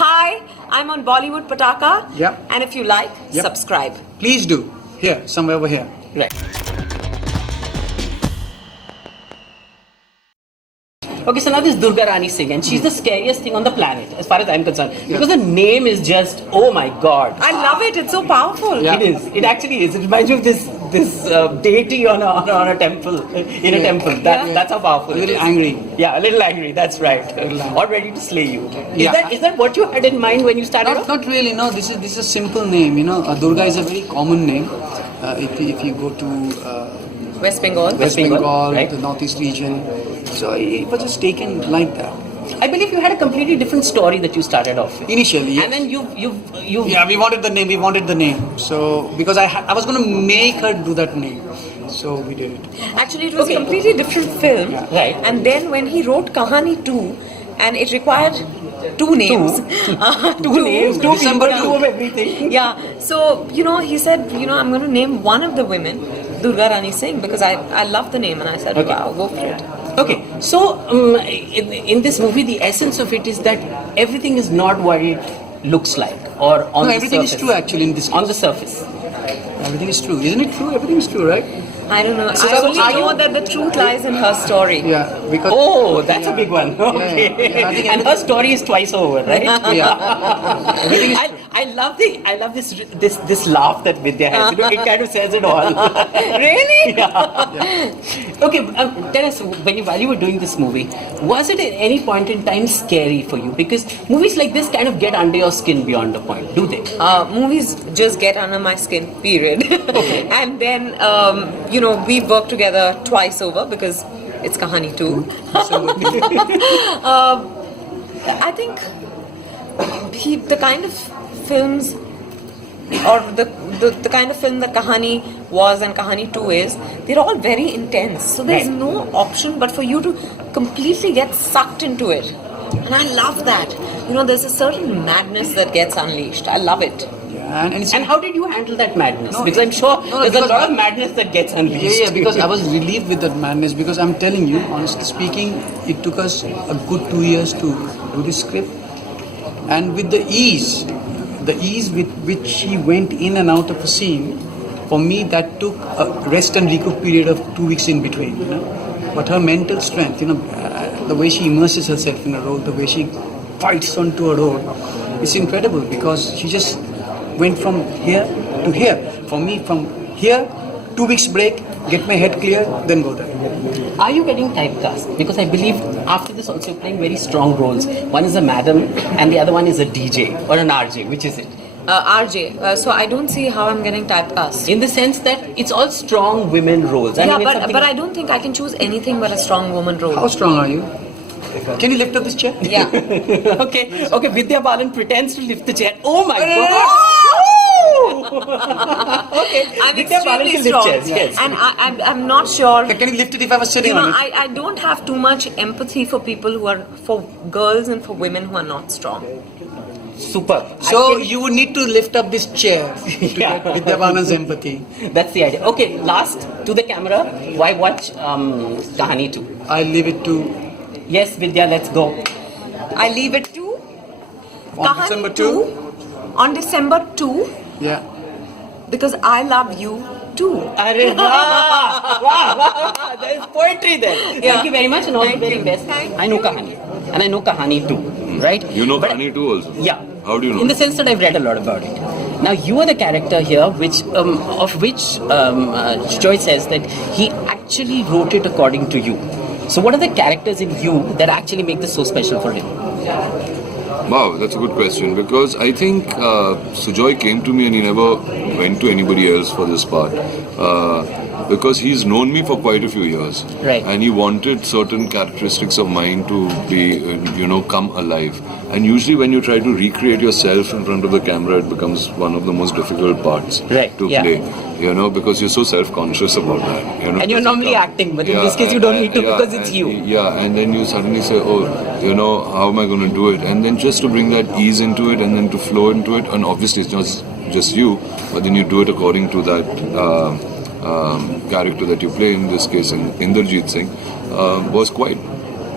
Hi, I'm on Bollywoodpataka. Yep. And if you like, Yep. subscribe. Please do. Here, somewhere over here. Right. Okay, so now this Durga Rani Singh, and she's the scariest thing on the planet, as far as I'm concerned. Because the name is just, oh my god. I love it. It's so powerful. Yeah. It is. It actually is. It reminds me of this deity on a temple, in a temple. That's how powerful A it little is. angry. Yeah, a little angry. That's right. Little angry. Or ready to slay you. Yeah. Is that what you had in mind when you started off? Not really. No, this is a simple name. Durga is a very common name. If you go to West Bengal. West Bengal, right? the northeast region, so it was just taken like that. I believe you had a completely different story that you started off with. Initially, yes. And then you. Yeah, we wanted the name. So because I was going to make her do that name, so we did it. Actually, it was a completely different film. Yeah. Right. And then when he wrote Kahaani 2, and it required two names. Two names, two December people, 2. two of everything. Yeah. So, he said, I'm going to name one of the women Durga Rani Singh because I love the name, and I said, Okay. wow, go for it. Okay, so in this movie, the essence of it is that everything is not what it looks like, or on No, the everything is surface. true actually in this On case. the surface. Everything is true, isn't it true? Everything is true, right? I don't know. So I only are know you- that the truth lies in her story. Yeah, because Oh, that's a Yeah. big one. Okay, Yeah, I think and her story is twice over, right? yeah, everything is true. I love this laugh that Vidya has. It kind of says it all. Really? Yeah. Okay, tell us, while you were doing this movie, was it at any point in time scary for you? Because movies like this kind of get under your skin beyond a point, do they? Movies just get under my skin, period. And then, we worked together twice over because it's Kahaani 2. I think the kind of films or the kind of film that Kahaani was and Kahaani 2 is, they're all very intense. So there's Right. no option but for you to completely get sucked into it. And I love that. There's a certain madness that gets unleashed. I love it. Yeah, and it's And how did you handle that madness? No, because I'm sure no, there's a because- lot of madness that gets unleashed. Yeah, because I was relieved with that madness because I'm telling you, honestly speaking, it took us a good 2 years to do this script. And with the ease with which she went in and out of a scene, for me that took a rest and recoup period of 2 weeks in between. But her mental strength, the way she immerses herself in a role, the way she fights onto a role, it's incredible because she just went from here to here. For me, from here, 2 weeks break, get my head clear, then go there. Are you getting typecast? Because I believe after this also you're playing very strong roles. One is a madam and the other one is a DJ or an RJ. Which is it? RJ. So I don't see how I'm getting typecast. In the sense that it's all strong women roles. I Yeah, mean, it's something- but I don't think I can choose anything but a strong woman role. How strong are you? Can you lift up this chair? Yeah. okay, Vidya Balan pretends to lift the chair. Oh my god! Okay, I'm Vidya Balan extremely can lift strong. chairs. Yes. And I'm not sure. Can you lift it if I was sitting on it? I don't have too much empathy for people for girls and for women who are not strong. Super. So you would need to lift up this chair to Yeah. get Vidya Balan's empathy. That's the idea. Okay, last to the camera. Why watch Kahaani 2? I leave it to Yes, Vidya, let's go. I leave it to on Kahaani December 2. on December 2 Yeah. because I love you too. Arre, wow. There is poetry there. Yeah. Thank you very much and all Thank the very you. best. Thank I know Kahaani. And I know Kahaani too, right? You know But- Kahaani too also? Yeah. How do you know? In the sense that I've read a lot about it. Now you are the character here, of which Sujoy says that he actually wrote it according to you. So what are the characters in you that actually make this so special for him? Wow, that's a good question because I think Sujoy came to me and he never went to anybody else for this part because he's known me for quite a few years. Right. And he wanted certain characteristics of mine to be, come alive. And usually when you try to recreate yourself in front of the camera, it becomes one of the most difficult parts Right, to yeah. play. Because you're so self-conscious about that. And you're normally acting, but in this case you don't need to because it's you. Yeah, and then you suddenly say, how am I going to do it? And then just to bring that ease into it and then to flow into it, and obviously it's not just you, but then you do it according to that character that you play, in this case Inderjeet Singh, was quite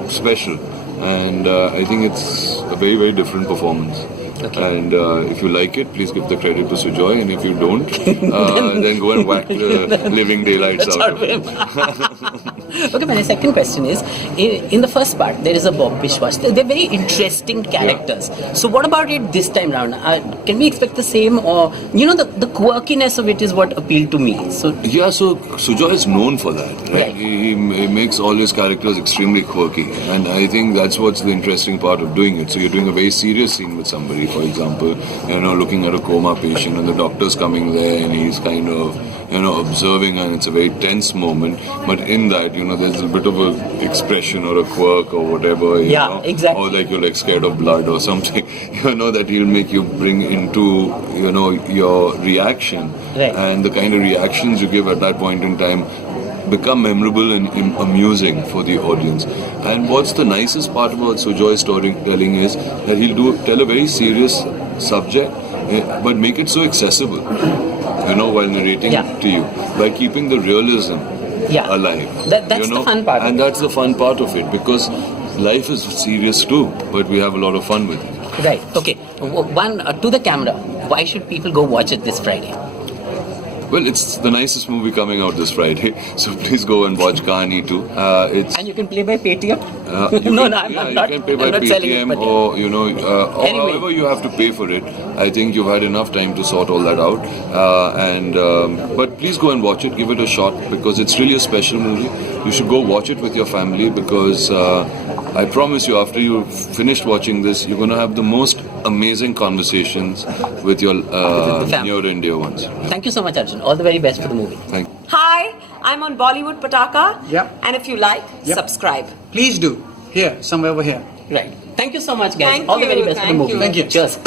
special. and I think it's a very, very different performance. Okay. And if you like it, please give the credit to Sujoy, and if you don't, then go and whack the living daylights out of him. Okay, my second question is, in the first part, there is a Bob Bishwash. They're very interesting characters. Yeah. So what about it this time round? Can we expect the same, or, the quirkiness of it is what appealed to me. So Yeah, so Sujoy is known for that, right? Right. He makes all his characters extremely quirky, and I think that's what's the interesting part of doing it. So you're doing a very serious scene with somebody, for example, looking at a coma patient, and the doctor's coming there, and he's kind of, observing, and it's a very tense moment. But in that, there's a bit of a expression or a quirk or whatever, Yeah, exactly. or like you're like scared of blood or something, that he'll make you bring into, your reaction, Right. and the kind of reactions you give at that point in time become memorable and amusing for the audience. And what's the nicest part about Sujoy's storytelling is that he'll tell a very serious subject, but make it so accessible, while narrating Yeah. to you, by keeping the realism Yeah. alive. That's the fun part of And it. that's the fun part of it, because life is serious too, but we have a lot of fun with it. Right. Okay. One to the camera. Why should people go watch it this Friday? Well, it's the nicest movie coming out this Friday, so please go and watch Kahaani too. It's And you can play by Paytm. you No, can, no, I'm yeah, not. you can pay by I'm not selling it, Paytm, but or or Anyway. however you have to pay for it. I think you've had enough time to sort all that out. But please go and watch it. Give it a shot, because it's really a special movie. You should go watch it with your family, because I promise you, after you've finished watching this, you're going to have the most amazing conversations with your family. near and dear ones. Thank you so much, Arjun. All the very best for the movie. Thank you. Hi, I'm on Bollywood Pataka. Yeah. And if you like, Yep. subscribe. Please do. Here, somewhere over here. Right. Thank you so much, guys. Thank All the very you, best for the thank movie. you. Thank you. Cheers.